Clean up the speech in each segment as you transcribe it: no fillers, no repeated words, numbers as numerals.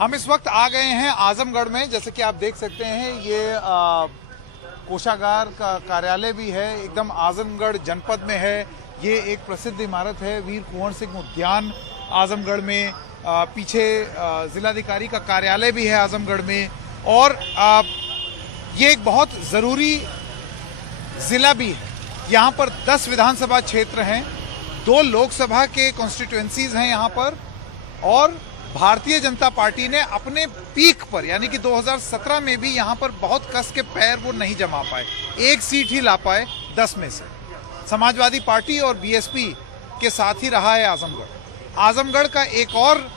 हम इस वक्त आ गए हैं आजमगढ़ में। जैसे कि आप देख सकते हैं ये कोषागार का कार्यालय भी है, एकदम आजमगढ़ जनपद में है। ये एक प्रसिद्ध इमारत है, वीर कुंवर सिंह उद्यान आजमगढ़ में। पीछे जिलाधिकारी का कार्यालय भी है आजमगढ़ में। और ये एक बहुत जरूरी जिला भी है। यहाँ पर 10 विधानसभा क्षेत्र हैं, 2 लोकसभा के कॉन्स्टिट्यूएंसीज हैं यहाँ पर। और भारतीय जनता पार्टी ने अपने पीक पर यानी कि 2017 में भी यहाँ पर बहुत कस के पैर वो नहीं जमा पाए, 1 सीट ही ला पाए 10 में से। समाजवादी पार्टी और बीएसपी के साथ ही रहा है आजमगढ़। आजमगढ़ का एक और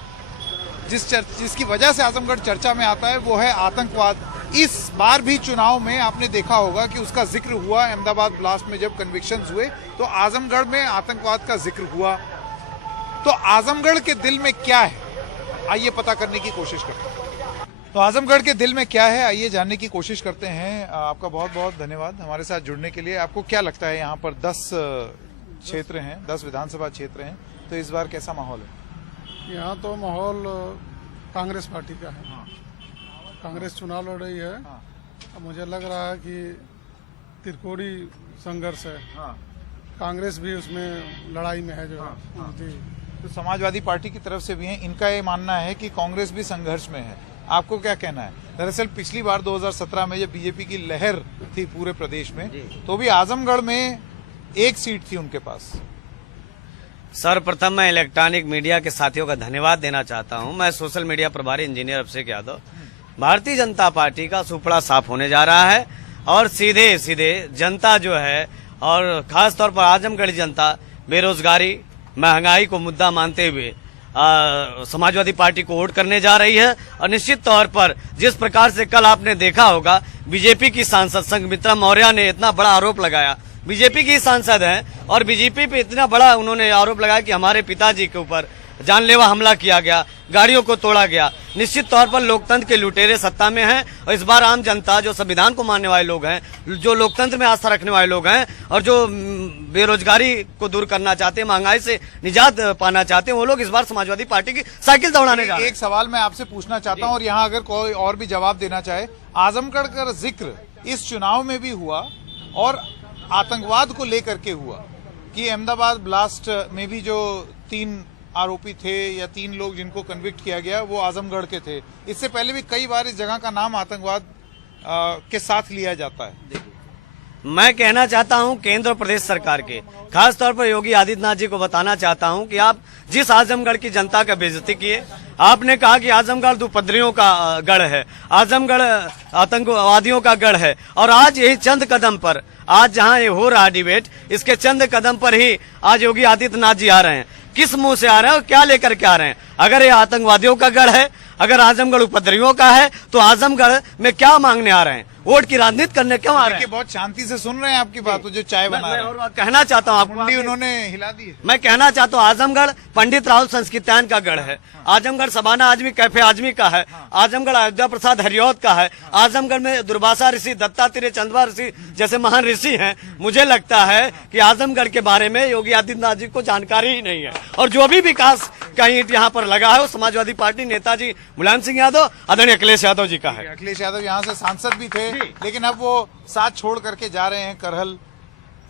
जिसकी वजह से आजमगढ़ चर्चा में आता है वो है आतंकवाद। इस बार भी चुनाव में आपने देखा होगा कि उसका जिक्र हुआ, अहमदाबाद ब्लास्ट में जब कन्विक्शंस हुए तो आजमगढ़ में आतंकवाद का जिक्र हुआ। तो आजमगढ़ के दिल में क्या है, आइए पता करने की कोशिश करते हैं। तो आजमगढ़ के दिल में क्या है, आइए जानने की कोशिश करते हैं। आपका बहुत बहुत धन्यवाद हमारे साथ जुड़ने के लिए। आपको क्या लगता है, यहाँ पर 10 क्षेत्र हैं, 10 विधानसभा क्षेत्र हैं, तो इस बार कैसा माहौल है? यहाँ तो माहौल कांग्रेस पार्टी का है। कांग्रेस चुनाव लड़ रही है। मुझे लग रहा है कि त्रिकोणी संघर्ष है। कांग्रेस भी उसमें लड़ाई में है जो जी। तो समाजवादी पार्टी की तरफ से भी है, इनका ये मानना है कि कांग्रेस भी संघर्ष में है। आपको क्या कहना है? दरअसल पिछली बार 2017 में जब बीजेपी की लहर थी पूरे प्रदेश में, तो भी आजमगढ़ में 1 सीट थी उनके पास। सर्वप्रथम मैं इलेक्ट्रॉनिक मीडिया के साथियों का धन्यवाद देना चाहता हूं। मैं सोशल मीडिया प्रभारी इंजीनियर अभिषेक यादव। भारतीय जनता पार्टी का सुपड़ा साफ होने जा रहा है और सीधे सीधे जनता जो है, और खास तौर पर आजमगढ़ जनता बेरोजगारी, महंगाई को मुद्दा मानते हुए समाजवादी पार्टी को वोट करने जा रही है। और निश्चित तौर पर जिस प्रकार से कल आपने देखा होगा, बीजेपी की सांसद संघमित्रा मौर्य ने इतना बड़ा आरोप लगाया, बीजेपी की सांसद हैं और बीजेपी पे इतना बड़ा उन्होंने आरोप लगाया कि हमारे पिताजी के ऊपर जानलेवा हमला किया गया, गाड़ियों को तोड़ा गया। निश्चित तौर पर लोकतंत्र के लुटेरे सत्ता में हैं और इस बार आम जनता जो संविधान को मानने वाले लोग हैं, जो लोकतंत्र में आस्था रखने वाले लोग हैं और जो बेरोजगारी को दूर करना चाहते हैं, महंगाई से निजात पाना चाहते हैं, वो लोग इस बार समाजवादी पार्टी की साइकिल दौड़ाने जा रहे हैं। एक सवाल मैं आपसे पूछना चाहता हूँ और यहाँ अगर कोई और भी जवाब देना चाहे। आजमगढ़ का जिक्र इस चुनाव में भी हुआ और आतंकवाद को लेकर के हुआ कि अहमदाबाद ब्लास्ट में भी जो 3 आरोपी थे या 3 लोग जिनको कन्विक्ट किया गया वो आजमगढ़ के थे। इससे पहले भी कई बार इस जगह का नाम आतंकवाद के साथ लिया जाता है। मैं कहना चाहता हूं केंद्र और प्रदेश सरकार के, खास तौर पर योगी आदित्यनाथ जी को बताना चाहता हूं कि आप जिस आजमगढ़ की जनता का बेइज्जती किए, आपने कहा कि आजमगढ़ उपद्रवियों का गढ़ है, आजमगढ़ आतंकवादियों का गढ़ है, और आज यही चंद कदम पर, आज जहां ये हो रहा डिबेट, इसके चंद कदम पर ही आज योगी आदित्यनाथ जी आ रहे हैं। किस मुंह से आ रहे हैं और क्या लेकर के आ रहे हैं? अगर ये आतंकवादियों का गढ़ है, अगर आजमगढ़ उपद्रवियों का है, तो आजमगढ़ में क्या मांगने आ रहे हैं? वोट की राजनीति करने क्यों आ रहे हैं? बहुत शांति से सुन रहे हैं आपकी बात, जो चाय बना रहे हैं। और कहना चाहता हूँ आपको, उन्होंने हिला दी है। मैं कहना चाहता हूँ आजमगढ़ पंडित राहुल संस्कृत्यायन का गढ़ है, आजमगढ़ सबाना आजमी कैफे आजमी का है, आजमगढ़ अयोध्या प्रसाद हरियौत का है, आजमगढ़ में दुर्वासा ऋषि, दत्तात्रेय चंद्रमा ऋषि जैसे महान ऋषि हैं। मुझे लगता है कि आजमगढ़ के बारे में योगी आदित्यनाथ जी को जानकारी ही नहीं है। और जो भी विकास का ईंट यहाँ पर लगा है वो समाजवादी पार्टी नेताजी मुलायम सिंह यादव, आदरणीय अखिलेश यादव जी का है। अखिलेश यादव यहाँ से सांसद भी थे, लेकिन अब वो साथ छोड़ करके जा रहे हैं करहल।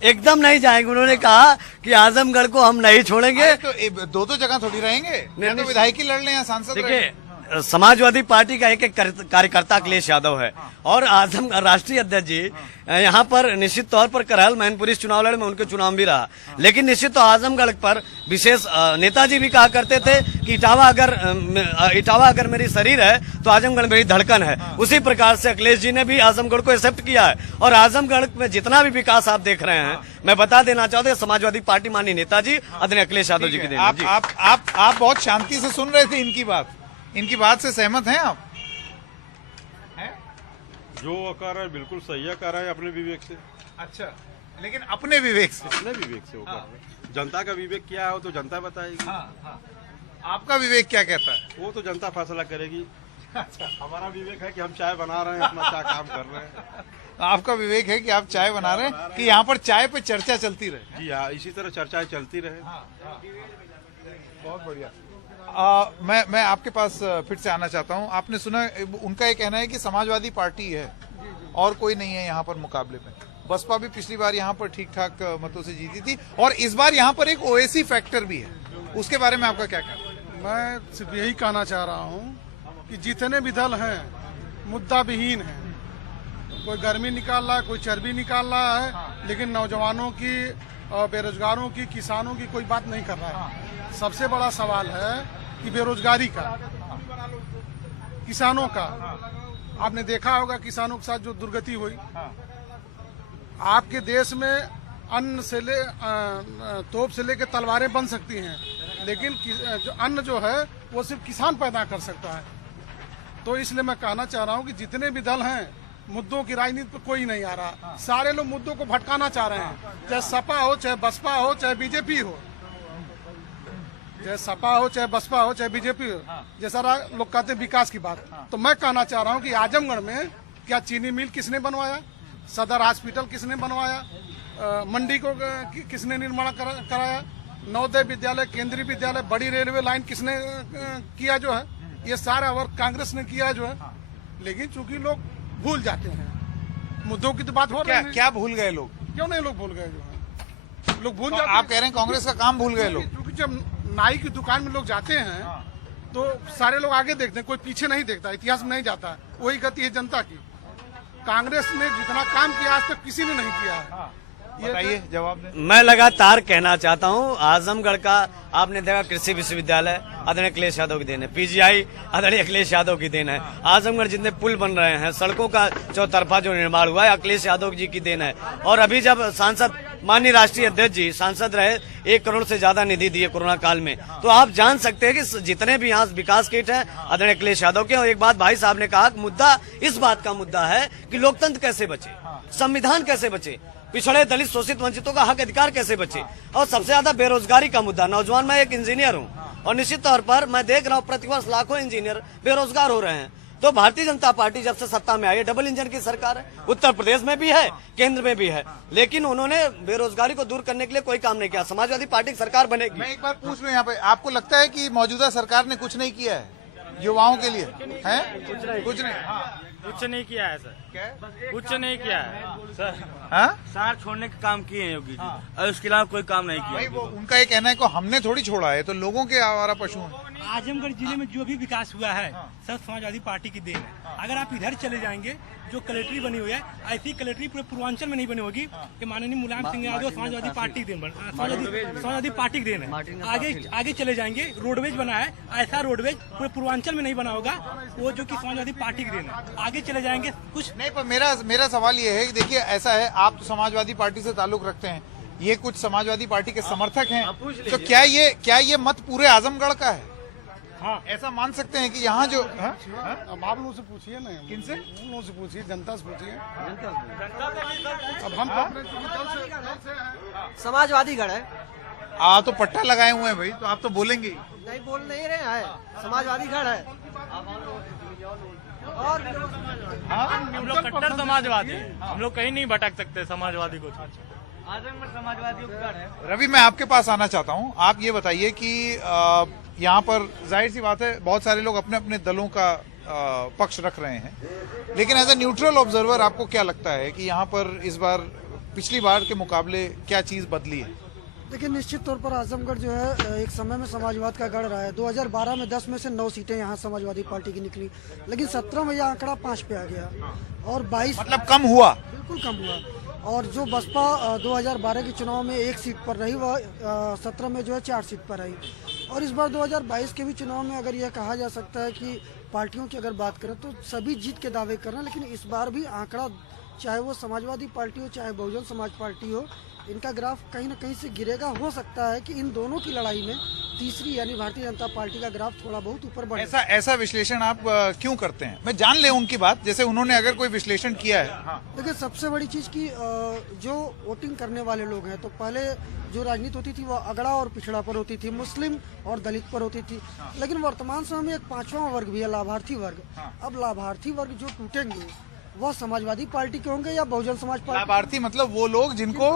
एकदम नहीं जाएंगे, उन्होंने कहा कि आजमगढ़ को हम नहीं छोड़ेंगे। तो 2 जगह थोड़ी रहेंगे, तो विधायकी लड़ लें या सांसद। देखिए, समाजवादी पार्टी का एक कार्यकर्ता अखिलेश यादव है और आजम राष्ट्रीय अध्यक्ष जी यहाँ पर निश्चित तौर पर करहल मैनपुरी चुनाव लड़े में उनके चुनाव भी रहा, लेकिन निश्चित तो आजमगढ़ पर विशेष नेताजी भी कहा करते थे कि इटावा अगर मेरी शरीर है तो आजमगढ़ मेरी धड़कन है। उसी प्रकार से अखिलेश जी ने भी आजमगढ़ को एक्सेप्ट किया है और आजमगढ़ में जितना भी विकास आप देख रहे हैं, मैं बता देना चाहता हूँ समाजवादी पार्टी माननीय नेताजी आदरणीय अखिलेश यादव जी की देन है। आप बहुत शांति से सुन रहे थे इनकी बात से सहमत हैं आप? जो वो कर रहा है बिल्कुल सही है, कर रहा है अपने विवेक से। अच्छा, लेकिन अपने विवेक से वो कर रहे हैं। जनता का विवेक क्या है वो तो जनता बताएगी। आपका विवेक क्या कहता है? वो तो जनता फैसला करेगी। अच्छा, हमारा विवेक है कि हम चाय बना रहे हैं, अपना चाय काम कर रहे हैं। आपका विवेक है कि आप चाय बना रहे हैं कि यहाँ पर चाय पे चर्चा चलती रहे। जी हाँ, इसी तरह चर्चाएं चलती रहे। बहुत बढ़िया। मैं आपके पास फिर से आना चाहता हूं। आपने सुना, उनका ये कहना है कि समाजवादी पार्टी है और कोई नहीं है यहाँ पर मुकाबले में। बसपा भी पिछली बार यहाँ पर ठीक ठाक मतों से जीती थी और इस बार यहाँ पर एक ओएसी फैक्टर भी है, उसके बारे में आपका क्या कहना है? मैं सिर्फ यही कहना चाह रहा हूँ कि जितने भी दल हैं मुद्दा विहीन है। कोई गर्मी निकाल रहा है, कोई चर्बी निकाल रहा है, लेकिन नौजवानों की, बेरोजगारों की, किसानों की कोई बात नहीं कर रहा है। सबसे बड़ा सवाल है कि बेरोजगारी का, किसानों का। आपने देखा होगा किसानों के साथ जो दुर्गति हुई। आपके देश में अन्न से तोप से लेकर तलवारें बन सकती हैं, लेकिन जो अन्न जो है वो सिर्फ किसान पैदा कर सकता है। तो इसलिए मैं कहना चाह रहा हूँ कि जितने भी दल हैं, मुद्दों की राजनीति पे कोई नहीं आ रहा। सारे लोग मुद्दों को भटकाना चाह रहे हैं, चाहे सपा हो, चाहे बसपा हो, चाहे बीजेपी हो। चाहे सपा हो, चाहे बसपा हो, चाहे बीजेपी हो। जैसा लोग कहते हैं विकास की बात, तो मैं कहना चाह रहा हूँ कि आजमगढ़ में क्या चीनी मिल किसने बनवाया, सदर हॉस्पिटल किसने बनवाया, मंडी को किसने निर्माण कराया, नवोदय विद्यालय, केंद्रीय विद्यालय, बड़ी रेलवे लाइन किसने किया जो है, ये सारा वर्क कांग्रेस ने किया जो है। लेकिन चूंकि लोग भूल जाते हैं, मुद्दों की तो बात हो रही है। क्या भूल गए लोग? क्यों नहीं लोग भूल गए जो है, लोग भूल तो जाते आप कह रहे हैं कांग्रेस का काम भूल गए लोग? क्योंकि जब नाई की दुकान में लोग जाते हैं तो सारे लोग आगे देखते हैं, कोई पीछे नहीं देखता, इतिहास में नहीं जाता। वही गति है जनता की। कांग्रेस ने जितना काम किया आज तक किसी ने नहीं किया है। बताइए, जवाब दें। मैं लगातार कहना चाहता हूं, आजमगढ़ का आपने देखा कृषि विश्वविद्यालय आदरणीय अखिलेश यादव की देन है, पीजीआई आदरणीय अखिलेश यादव की देन है, आजमगढ़ जितने पुल बन रहे हैं, सड़कों का चौतरफा जो निर्माण हुआ है अखिलेश यादव जी की देन है। और अभी जब सांसद माननीय राष्ट्रीय अध्यक्ष जी सांसद रहे, 1 करोड़ से ज्यादा निधि दिए कोरोना काल में, तो आप जान सकते हैं कि जितने भी यहाँ विकास किट है आदरणीय अखिलेश यादव के। और एक बात भाई साहब ने कहा कि मुद्दा इस बात का मुद्दा है कि लोकतंत्र कैसे बचे, संविधान कैसे बचे, पिछड़े दलित शोषित वंचितों का हक अधिकार कैसे बचे, और सबसे ज्यादा बेरोजगारी का मुद्दा। नौजवान, मैं एक इंजीनियर हूँ और निश्चित तौर पर मैं देख रहा हूँ प्रतिवर्ष लाखों इंजीनियर बेरोजगार हो रहे हैं। तो भारतीय जनता पार्टी जब से सत्ता में आई है, डबल इंजन की सरकार है, उत्तर प्रदेश में भी है, केंद्र में भी है, लेकिन उन्होंने बेरोजगारी को दूर करने के लिए कोई काम नहीं किया। समाजवादी पार्टी की सरकार बनेगी। मैं एक बार पूछ लूं यहाँ पे, आपको लगता है कि मौजूदा सरकार ने कुछ नहीं किया है युवाओं के लिए? है कुछ नहीं? हाँ, कुछ नहीं किया है सर, क्या? कुछ नहीं किया है सर। हाँ? शहर छोड़ने का काम किए हैं योगी जी, और उसके अलावा कोई काम नहीं भाई किया। वो उनका ये कहना है कि हमने थोड़ी छोड़ा है, तो लोगों के आवारा पशु हैं। आजमगढ़ जिले में जो भी विकास हुआ है सब समाजवादी पार्टी की देन है। अगर आप इधर चले जाएंगे, जो कलेक्ट्री बनी हुई है, ऐसी कलेक्ट्री पूरे पूर्वांचल में नहीं बनी होगी कि माननीय मुलायम सिंह यादव समाजवादी पार्टी की देन समाजवादी पार्टी की देन है। आगे चले जाएंगे, रोडवेज बना है, ऐसा रोडवेज पूरे पूर्वांचल में नहीं बना होगा, वो जो कि समाजवादी पार्टी की देन है। आगे चले जाएंगे कुछ नहीं, पर मेरा सवाल ये है कि देखिए ऐसा है, आप तो समाजवादी पार्टी से ताल्लुक रखते हैं, ये कुछ समाजवादी पार्टी के समर्थक हैं, तो क्या ये मत पूरे आजमगढ़ का है? हाँ, ऐसा मान सकते हैं कि यहाँ जो अब आप लोगों से पूछिए ना, किनसे? उन लोगों से पूछिए, जनता से पूछिए। अब हम तो अपने दल से समाजवादी गढ़ है। तो पट्टा लगाए हुए हैं भाई, तो आप तो बोलेंगे ही। नहीं बोल नहीं रहे हैं, समाजवादी गढ़ है। और हम लोग कट्टर समाजवादी हैं, हम लोग कहीं नहीं भटक सकते समाजवादी को। आजमगढ़ समाजवादियों का गढ़ है। रवि, मैं आपके पास आना चाहता हूँ। आप ये बताइए कि यहाँ पर जाहिर सी बात है बहुत सारे लोग अपने अपने दलों का पक्ष रख रहे हैं, लेकिन एज ए न्यूट्रल ऑब्जर्वर आपको क्या लगता है कि यहाँ पर इस बार पिछली बार के मुकाबले क्या चीज बदली है? देखिए, निश्चित तौर पर आजमगढ़ जो है एक समय में समाजवाद का गढ़ रहा है। 2012 में 10 में से 9 सीटें यहाँ समाजवादी पार्टी की निकली, लेकिन 17 में यह आंकड़ा 5 पे आ गया और 22 मतलब कम हुआ? बिल्कुल कम हुआ। और जो बसपा 2012 के चुनाव में 1 सीट पर रही, वह 17 में जो है 4 सीट पर रही। और इस बार 2022 के भी चुनाव में अगर यह कहा जा सकता है कि पार्टियों की अगर बात करें तो सभी जीत के दावे कर रहे हैं, लेकिन इस बार भी आंकड़ा, चाहे वो समाजवादी पार्टी हो चाहे बहुजन समाज पार्टी हो, इनका ग्राफ कहीं ना कहीं से गिरेगा। हो सकता है कि इन दोनों की लड़ाई में तीसरी यानी भारतीय जनता पार्टी का ग्राफ थोड़ा बहुत ऊपर बढ़े। ऐसा विश्लेषण आप क्यों करते हैं? मैं जान ले उनकी बात, जैसे उन्होंने अगर कोई विश्लेषण किया है। हाँ। देखिए, सबसे बड़ी चीज की जो वोटिंग करने वाले लोग हैं, तो पहले जो राजनीति होती थी वो अगड़ा और पिछड़ा पर होती थी, मुस्लिम और दलित पर होती थी, लेकिन वर्तमान समय में एक 5वां वर्ग भी है, लाभार्थी वर्ग। अब लाभार्थी वर्ग जो टूटेंगे वह समाजवादी पार्टी के होंगे या बहुजन समाज पार्टी। लाभार्थी मतलब वो लोग जिनको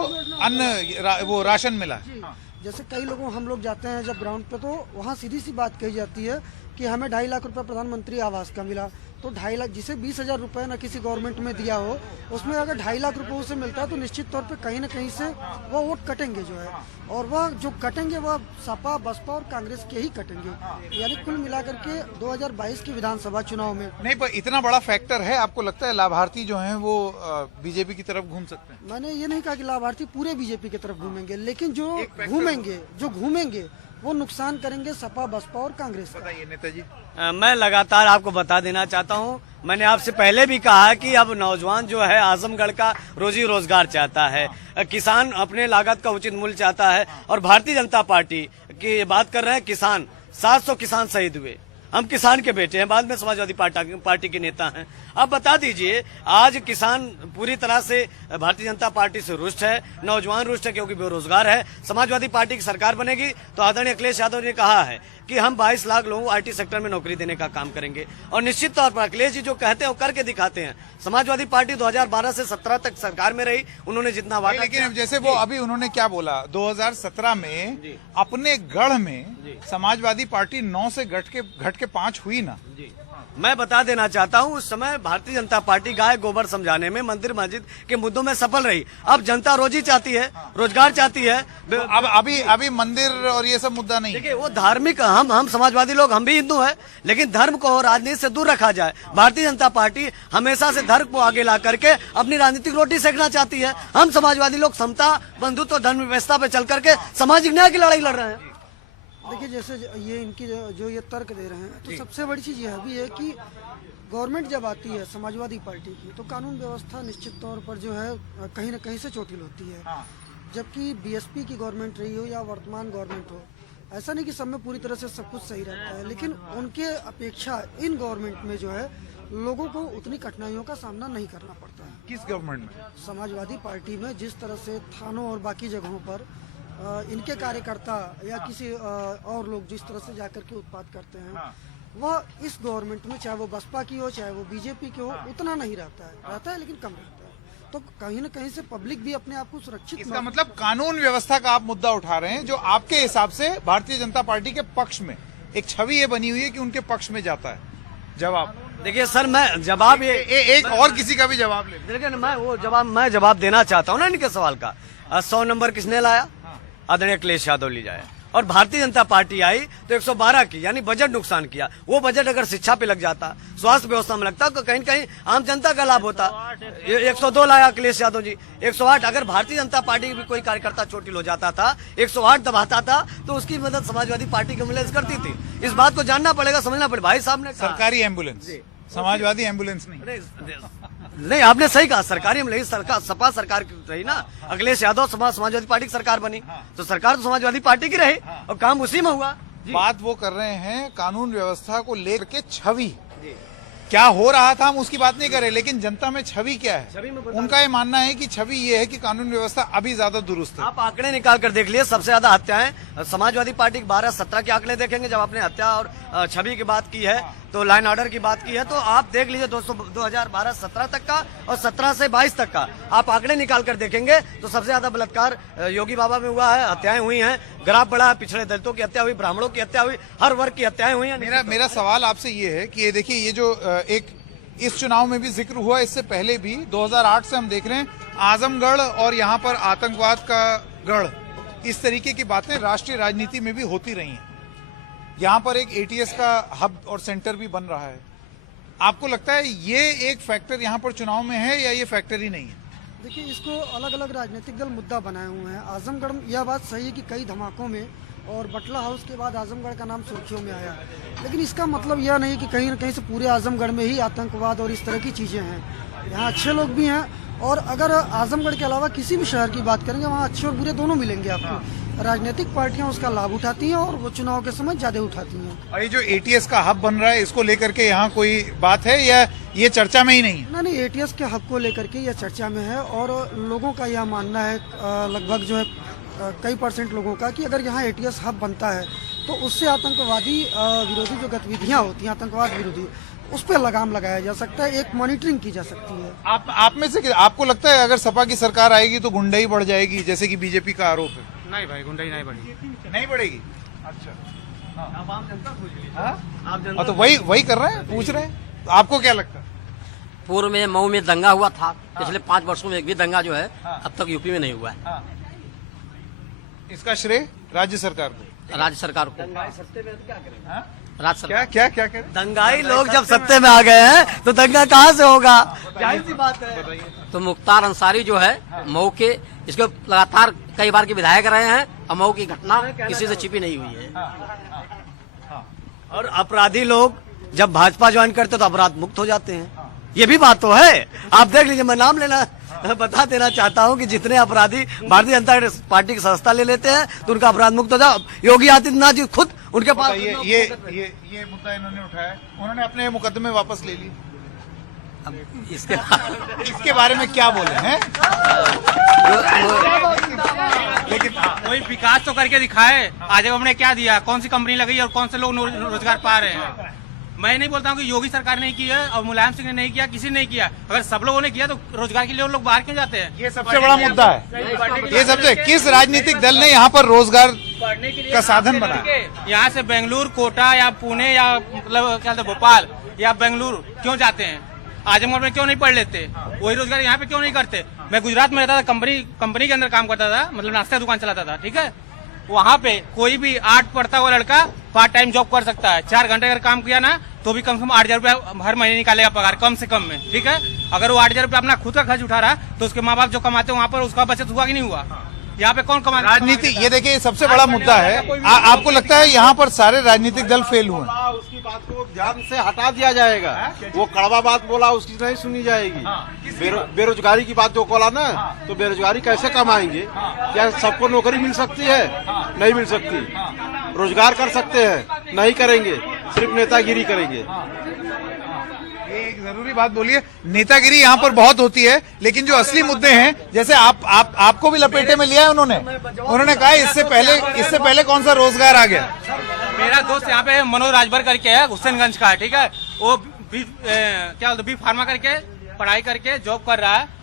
वो राशन मिला। जी, जैसे कई लोगों हम लोग जाते हैं जब ग्राउंड पे, तो वहाँ सीधी सी बात कही जाती है कि हमें 2.5 लाख रुपए प्रधानमंत्री आवास का मिला। तो 2.5 लाख, जिसे 20,000 रुपए ना किसी गवर्नमेंट में दिया हो, उसमें अगर 2.5 लाख रुपए उसे मिलता है तो निश्चित तौर पे कहीं ना कहीं से वह वोट कटेंगे जो है, और वह जो कटेंगे वह सपा, बसपा और कांग्रेस के ही कटेंगे। यानी कुल मिलाकर के 2022 की विधानसभा चुनाव में नहीं, पर इतना बड़ा फैक्टर है, आपको लगता है लाभार्थी जो हैं वो बीजेपी की तरफ घूम सकते हैं? मैंने ये नहीं कहा कि लाभार्थी पूरे बीजेपी की तरफ घूमेंगे, लेकिन जो घूमेंगे वो नुकसान करेंगे सपा, बसपा और कांग्रेस का। बताइए नेताजी। मैं लगातार आपको बता देना चाहता हूं, मैंने आपसे पहले भी कहा कि अब नौजवान जो है आजमगढ़ का रोजी रोजगार चाहता है, किसान अपने लागत का उचित मूल्य चाहता है, और भारतीय जनता पार्टी की बात कर रहे हैं किसान, 700 किसान शहीद हुए, हम किसान के बेटे हैं, बाद में समाजवादी पार्टी के नेता हैं। अब बता दीजिए, आज किसान पूरी तरह से भारतीय जनता पार्टी से रुष्ट है, नौजवान रुष्ट है क्योंकि बेरोजगार है। समाजवादी पार्टी की सरकार बनेगी तो आदरणीय अखिलेश यादव ने कहा है कि हम 22 लाख लोगों को आईटी सेक्टर में नौकरी देने का काम करेंगे, और निश्चित तौर पर अखिलेश जी जो कहते हैं वो करके दिखाते हैं। समाजवादी पार्टी 2012 से 17 तक सरकार में रही, उन्होंने जितना वादा, लेकिन अब जैसे वो अभी उन्होंने क्या बोला, 2017 में अपने गढ़ में समाजवादी पार्टी 9 से घट के 5 हुई ना। मैं बता देना चाहता हूं, उस समय भारतीय जनता पार्टी गाय गोबर समझाने में, मंदिर मस्जिद के मुद्दों में सफल रही। अब जनता रोजी चाहती है, रोजगार चाहती है। तो अब अभी मंदिर और ये सब मुद्दा नहीं। देखिए, वो धार्मिक, हम समाजवादी लोग, हम भी हिंदू हैं, लेकिन धर्म को राजनीति से दूर रखा जाए। भारतीय जनता पार्टी हमेशा से धर्म को आगे ला करके अपनी राजनीतिक रोटी सेकना चाहती है। हम समाजवादी लोग समता, बंधुत्व और धर्म व्यवस्था पे चल करके सामाजिक न्याय की लड़ाई लड़ रहे हैं। देखिए, जैसे ये इनकी जो ये तर्क दे रहे हैं, तो सबसे बड़ी चीज यह भी है कि गवर्नमेंट जब आती है समाजवादी पार्टी की, तो कानून व्यवस्था निश्चित तौर पर जो है कहीं ना कहीं से चोटिल होती है। जबकि बीएसपी की गवर्नमेंट रही हो या वर्तमान गवर्नमेंट हो, ऐसा नहीं कि सब में पूरी तरह से सब कुछ सही रहता है, लेकिन उनके अपेक्षा इन गवर्नमेंट में जो है लोगों को उतनी कठिनाइयों का सामना नहीं करना पड़ता है। किस गवर्नमेंट में? समाजवादी पार्टी में जिस तरह से थानों और बाकी जगहों पर इनके कार्यकर्ता या किसी और लोग जिस तरह से जाकर के उत्पाद करते हैं, वह इस गवर्नमेंट में, चाहे वो बसपा की हो चाहे वो बीजेपी की हो, उतना नहीं रहता है लेकिन कम रहता है। तो कहीं न कहीं से पब्लिक भी अपने आप को सुरक्षित, इसका मतलब कानून व्यवस्था का आप मुद्दा उठा रहे हैं, जो आपके हिसाब से भारतीय जनता पार्टी के पक्ष में एक छवि ये बनी हुई है कि उनके पक्ष में जाता है। जवाब देखिए सर, मैं जवाब एक और किसी का भी जवाब ले, लेकिन मैं जवाब देना चाहता हूँ ना इनके सवाल का। 100 नंबर किसने लाया? आदरणीय अखिलेश यादव ले जाए, और भारतीय जनता पार्टी आई तो 112 की, यानी बजट नुकसान किया। वो बजट अगर शिक्षा पे लग जाता, स्वास्थ्य व्यवस्था में लगता, तो कहीं कहीं आम जनता का लाभ होता। 102 लाया अखिलेश यादव जी, 108। अगर भारतीय जनता पार्टी भी कोई कार्यकर्ता चोटिल हो जाता था, 108 दबाता था, तो उसकी मदद समाजवादी पार्टी की एम्बुलेंस करती थी। इस बात को जानना पड़ेगा, समझना पड़ेगा। भाई साहब ने सरकारी एम्बुलेंस, समाजवादी एम्बुलेंस नहीं, आपने सही कहा, सरकारी में सरकार, सपा सरकार रही ना, अखिलेश यादव समाजवादी पार्टी की सरकार बनी, तो सरकार तो समाजवादी पार्टी की रही और काम उसी में हुआ। बात वो कर रहे हैं कानून व्यवस्था को लेकर के छवि क्या हो रहा था, हम उसकी बात नहीं कर रहे, लेकिन जनता में छवि क्या है, उनका ये मानना है कि छवि ये है कि कानून व्यवस्था अभी ज्यादा दुरुस्त है। आप आंकड़े निकाल कर देख लिए, सबसे ज्यादा हत्याएं समाजवादी पार्टी के 12-17 के आंकड़े देखेंगे। जब आपने हत्या और छवि की बात की है, तो लाइन ऑर्डर की बात की है, तो आप देख लीजिए 2012-17 तक का और 17 से 22 तक का आप आंकड़े निकाल कर देखेंगे तो सबसे ज्यादा बलात्कार योगी बाबा में हुआ है, हत्याएं हुई हैं, ग्राफ बढ़ा है, पिछड़े दलितों की हत्या हुई, ब्राह्मणों की हत्या हुई, हर वर्ग की हत्याएं हुई हैं। मेरा सवाल आपसे ये है कि ये देखिए, ये जो एक इस चुनाव में भी जिक्र हुआ, इससे पहले भी 2008 से हम देख रहे हैं आजमगढ़ और यहाँ पर आतंकवाद का गढ़, इस तरीके की बातें राष्ट्रीय राजनीति में भी होती रही हैं। यहाँ पर एक एटीएस का हब और सेंटर भी बन रहा है। आपको लगता है ये एक फैक्टर यहाँ पर चुनाव में है या ये फैक्टर ही नहीं है? देखिए, इसको अलग अलग राजनीतिक दल मुद्दा बनाए हुए हैं। आजमगढ़ में यह बात सही है कि कई धमाकों में और बटला हाउस के बाद आजमगढ़ का नाम सुर्खियों में आया, लेकिन इसका मतलब यह नहीं कि कहीं न कहीं से पूरे आजमगढ़ में ही आतंकवाद और इस तरह की चीज़ें हैं। यहाँ अच्छे लोग भी हैं, और अगर आजमगढ़ के अलावा किसी भी शहर की बात करेंगे, वहाँ अच्छे और बुरे दोनों मिलेंगे आपको। राजनीतिक पार्टियां उसका लाभ उठाती हैं और वो चुनाव के समय ज्यादा उठाती हैं। और ये जो एटीएस का हब बन रहा है, इसको लेकर के यहाँ कोई बात है या ये चर्चा में ही नहीं है? नहीं, एटीएस के हब को लेकर के यह चर्चा में है, और लोगों का यह मानना है, लगभग जो है कई % लोगों का, कि अगर यहाँ एटीएस हब बनता है तो उससे आतंकवादी विरोधी जो गतिविधियाँ होती हैं, आतंकवाद विरोधी, उस पर लगाम लगाया जा सकता है, एक मॉनिटरिंग की जा सकती है। आप में से आपको लगता है अगर सपा की सरकार आएगी तो गुंडाई बढ़ जाएगी, जैसे कि बीजेपी का आरोप है? नहीं भाई, गुंडाई नहीं बढ़ी। नहीं बढ़ेगी। अच्छा, हाँ, तो वही कर रहे हैं, पूछ रहे हैं। तो आपको क्या लगता है? पूर्व में मऊ में दंगा हुआ था, पिछले 5 वर्षों में एक भी दंगा जो है अब तक यूपी में नहीं हुआ है। इसका श्रेय राज्य सरकार को, राज्य सरकार को। राज्य सरकार क्या क्या कह रहे हैं? दंगाई लोग जब सत्ते में आ गए हैं तो दंगा कहाँ से होगा? जाहिर सी बात है। तो मुख्तार अंसारी जो है मऊ के, इसको लगातार कई बार के विधायक रहे हैं और मऊ की घटना किसी से छिपी नहीं हुई है। और अपराधी लोग जब भाजपा ज्वाइन करते तो अपराध मुक्त हो जाते हैं, ये भी बात तो है। आप देख लीजिए, मैं नाम लेना बता देना चाहता हूँ कि जितने अपराधी भारतीय जनता पार्टी की संस्था ले लेते हैं तो उनका अपराध मुक्त हो जाओ। योगी आदित्यनाथ जी खुद उनके पास ये मुद्दा इन्होंने उठाया, उन्होंने अपने मुकदमे वापस ले लिए। इसके बारे में क्या बोले हैं? लेकिन कोई विकास तो करके दिखाए। आज हमने क्या दिया, कौन सी कंपनी लगी और कौन से लोग रोजगार पा रहे हैं? मैं नहीं बोलता हूँ कि योगी सरकार ने किया और मुलायम सिंह ने नहीं किया, किसी ने नहीं किया। अगर सब लोगों ने किया तो रोजगार के लिए लोग बाहर क्यों जाते हैं? ये सबसे बड़ा मुद्दा है। ये सबसे, किस राजनीतिक दल ने यहाँ पर रोजगार का साधन बनाया? यहाँ से बेंगलुरु, कोटा या पुणे या मतलब क्या भोपाल या बेंगलुरु क्यों जाते हैं? आजमगढ़ में क्यों नहीं पढ़ लेते? वही रोजगार यहाँ पे क्यों नहीं करते? मैं गुजरात में रहता था, कंपनी के अंदर काम करता था, मतलब नाश्ते की दुकान चलाता था, ठीक है। वहाँ पे कोई भी 8 पढ़ता हुआ लड़का पार्ट टाइम जॉब कर सकता है। 4 घंटे अगर काम किया ना तो भी कम से कम 8,000 रुपया हर महीने निकालेगा पगार, कम से कम में, ठीक है। अगर वो 8,000 रुपया अपना खुद का खर्च उठा रहा तो उसके माँ बाप जो कमाते हैं वहाँ पर उसका बचत हुआ कि नहीं हुआ? यहाँ पे कौन कमा? राजनीति, ये देखिए सबसे बड़ा मुद्दा है। आपको लगता है यहाँ पर सारे राजनीतिक दल फेल हुए? उसकी बात को ध्यान से हटा दिया जाएगा। वो कड़वा बात बोला, उसकी नहीं सुनी जाएगी। बेरोजगारी की बात जो बोला ना, तो बेरोजगारी कैसे कमाएंगे? क्या सबको नौकरी मिल सकती है? नहीं मिल सकती। रोजगार कर सकते हैं, नहीं करेंगे, सिर्फ नेतागिरी करेंगे। ये एक जरूरी बात बोलिए, नेतागिरी यहाँ पर बहुत होती है, लेकिन जो असली मुद्दे हैं, जैसे आपको भी लपेटे में लिया है उन्होंने कहा इससे पहले कौन सा रोजगार आ गया? मेरा दोस्त यहाँ पे मनोज राजभर करके है, हुसैनगंज का है, ठीक है। वो क्या बोलते बी फार्मा करके पढ़ाई करके जॉब कर रहा है।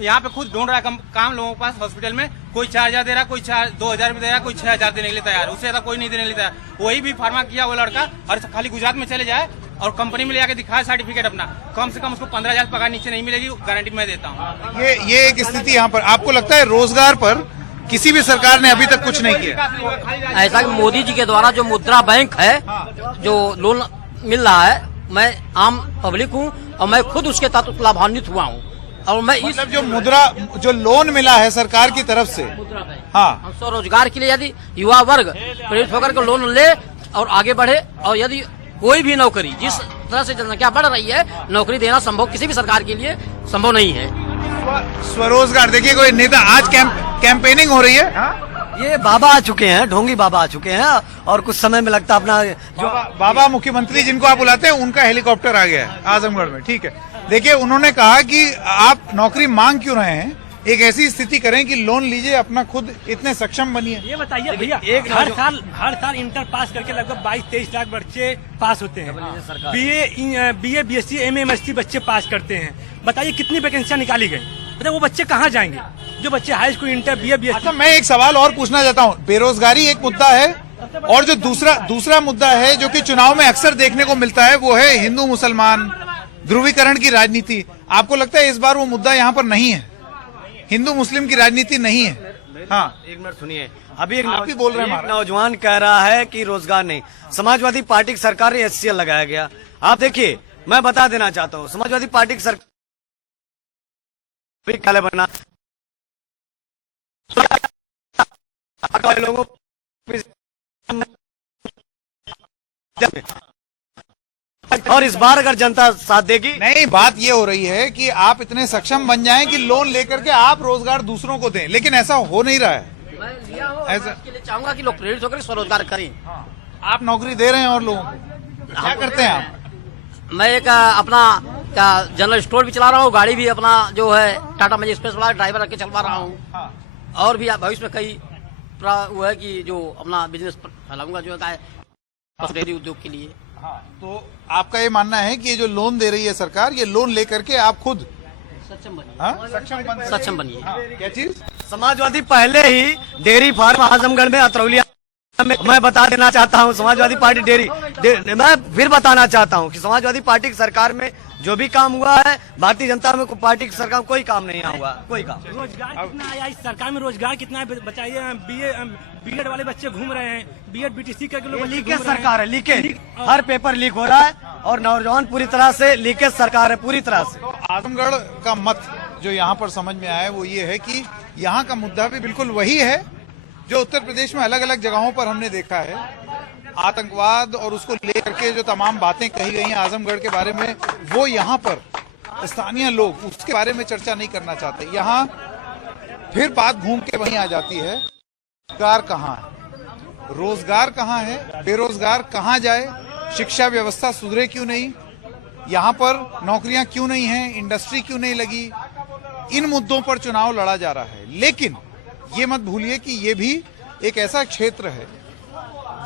यहाँ पे खुद ढूंढ रहा है काम लोगों के पास हॉस्पिटल में। कोई 4,000 दे रहा, कोई 2,000 दे रहा, कोई 6,000 देने के लिए तैयार, उससे ज्यादा कोई नहीं देने के लिए तैयार। वही भी फार्मा किया वो लड़का, और खाली गुजरात में चले जाए और कंपनी में ले जाके दिखाए सर्टिफिकेट अपना, कम से कम उसको 15,000 पगार नीचे नहीं मिलेगी, गारंटी मैं देता हूँ। ये एक स्थिति यहाँ पर। आपको लगता है रोजगार पर किसी भी सरकार ने अभी तक कुछ नहीं किया? ऐसा मोदी जी के द्वारा जो मुद्रा बैंक है, जो लोन मिल रहा है, मैं आम पब्लिक हूँ और मैं खुद उसके तहत लाभान्वित हुआ हूँ। और मैं मतलब जो लोन मिला है सरकार की तरफ से, हाँ, स्वरोजगार के लिए यदि युवा वर्ग प्रेरित होकर के लोन ले और आगे बढ़े, और यदि कोई भी नौकरी, जिस तरह से जनसंख्या बढ़ रही है, नौकरी देना संभव किसी भी सरकार के लिए संभव नहीं है। स्वरोजगार, देखिए कोई नेता आज कैंपेनिंग हो रही है। ये बाबा आ चुके हैं, ढोंगी बाबा आ चुके हैं, और कुछ समय में लगता अपना जो बाबा मुख्यमंत्री जिनको आप बुलाते हैं, उनका हेलीकॉप्टर आ गया है आजमगढ़ में, ठीक है। देखिए उन्होंने कहा कि आप नौकरी मांग क्यों रहे हैं, एक ऐसी स्थिति करें कि लोन लीजिए, अपना खुद इतने सक्षम बनिए। ये बताइए भैया, हर साल इंटर पास करके लगभग 22-23 लाख बच्चे पास होते हैं। बीए बीएससी एमएससी बच्चे पास करते हैं। बताइए कितनी वैकेंसियां निकाली गई? बताइए वो बच्चे कहाँ जाएंगे जो बच्चे high school, inter, BA BSc? अच्छा, मैं एक सवाल और पूछना चाहता हूँ। बेरोजगारी एक मुद्दा है, और जो दूसरा मुद्दा है जो कि चुनाव में अक्सर देखने को मिलता है, वो है हिंदू मुसलमान ध्रुवीकरण की राजनीति। आपको लगता है इस बार वो मुद्दा यहाँ पर नहीं है, हिंदू मुस्लिम की राजनीति नहीं है? हाँ, एक मिनट सुनिए। अभी एक आप ही बोल रहे हैं, नौजवान कह रहा है कि रोजगार नहीं। समाजवादी पार्टी की सरकार ने HCL लगाया गया। आप देखिए, मैं बता देना चाहता हूँ, समाजवादी पार्टी की सरकार बना लोगों और इस बार अगर जनता साथ देगी। नहीं, बात ये हो रही है कि आप इतने सक्षम बन जाएं कि लोन लेकर के आप रोजगार दूसरों को दें, लेकिन ऐसा हो नहीं रहा है। मैं लिया हूं, ऐसा इसके लिए चाहूंगा कि लोग प्रेरित होकर स्वरोजगार करें। आप नौकरी दे रहे हैं और लोगों को क्या करते हैं आप? मैं एक अपना जनरल स्टोर भी चला रहा हूँ, गाड़ी भी अपना जो है टाटा मैजिक एक्सप्रेस वाला ड्राइवर रख के चलवा रहा हूँ, और भी भविष्य में कई वो है कि जो अपना बिजनेस फैलाऊंगा जो है डेयरी उद्योग के लिए। तो आपका ये मानना है कि ये जो लोन दे रही है सरकार, ये लोन लेकर के आप खुद सक्षम बनिए। क्या चीज? समाजवादी पहले ही डेयरी फार्म आजमगढ़ में अतरौलिया में, मैं बता देना चाहता हूं, समाजवादी पार्टी मैं फिर बताना चाहता हूं कि समाजवादी पार्टी की सरकार में जो भी काम हुआ है, भारतीय जनता में पार्टी की सरकार में कोई काम नहीं हुआ, कोई काम। रोजगार कितना आया इस सरकार में? रोजगार कितना बचाइए? बीएड वाले बच्चे घूम रहे हैं, बीएड बीटीसी करके लोग लीकेज सरकार है, लीकेज, हर पेपर लीक हो रहा है और नौजवान पूरी तरह से लीकेज सरकार है, पूरी तरह से। तो आजमगढ़ का मत जो यहाँ पर समझ में आया वो ये है कि यहाँ का मुद्दा भी बिल्कुल वही है जो उत्तर प्रदेश में अलग अलग जगहों पर हमने देखा है। आतंकवाद और उसको लेकर के जो तमाम बातें कही गई हैं आजमगढ़ के बारे में, वो यहाँ पर स्थानीय लोग उसके बारे में चर्चा नहीं करना चाहते। यहाँ फिर बात घूम के वहीं आ जाती है, रोजगार कहाँ है, रोजगार कहाँ है, बेरोजगार कहाँ जाए, शिक्षा व्यवस्था सुधरे क्यों नहीं, यहाँ पर नौकरियां क्यों नहीं हैं, इंडस्ट्री क्यों नहीं लगी। इन मुद्दों पर चुनाव लड़ा जा रहा है। लेकिन ये मत भूलिए कि ये भी एक ऐसा क्षेत्र है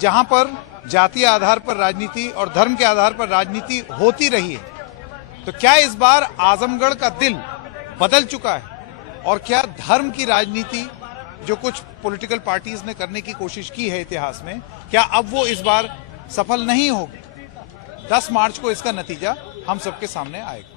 जहां पर जातीय आधार पर राजनीति और धर्म के आधार पर राजनीति होती रही है। तो क्या इस बार आजमगढ़ का दिल बदल चुका है और क्या धर्म की राजनीति जो कुछ पॉलिटिकल पार्टीज ने करने की कोशिश की है इतिहास में, क्या अब वो इस बार सफल नहीं होगी? 10 मार्च को इसका नतीजा हम सबके सामने आएगा।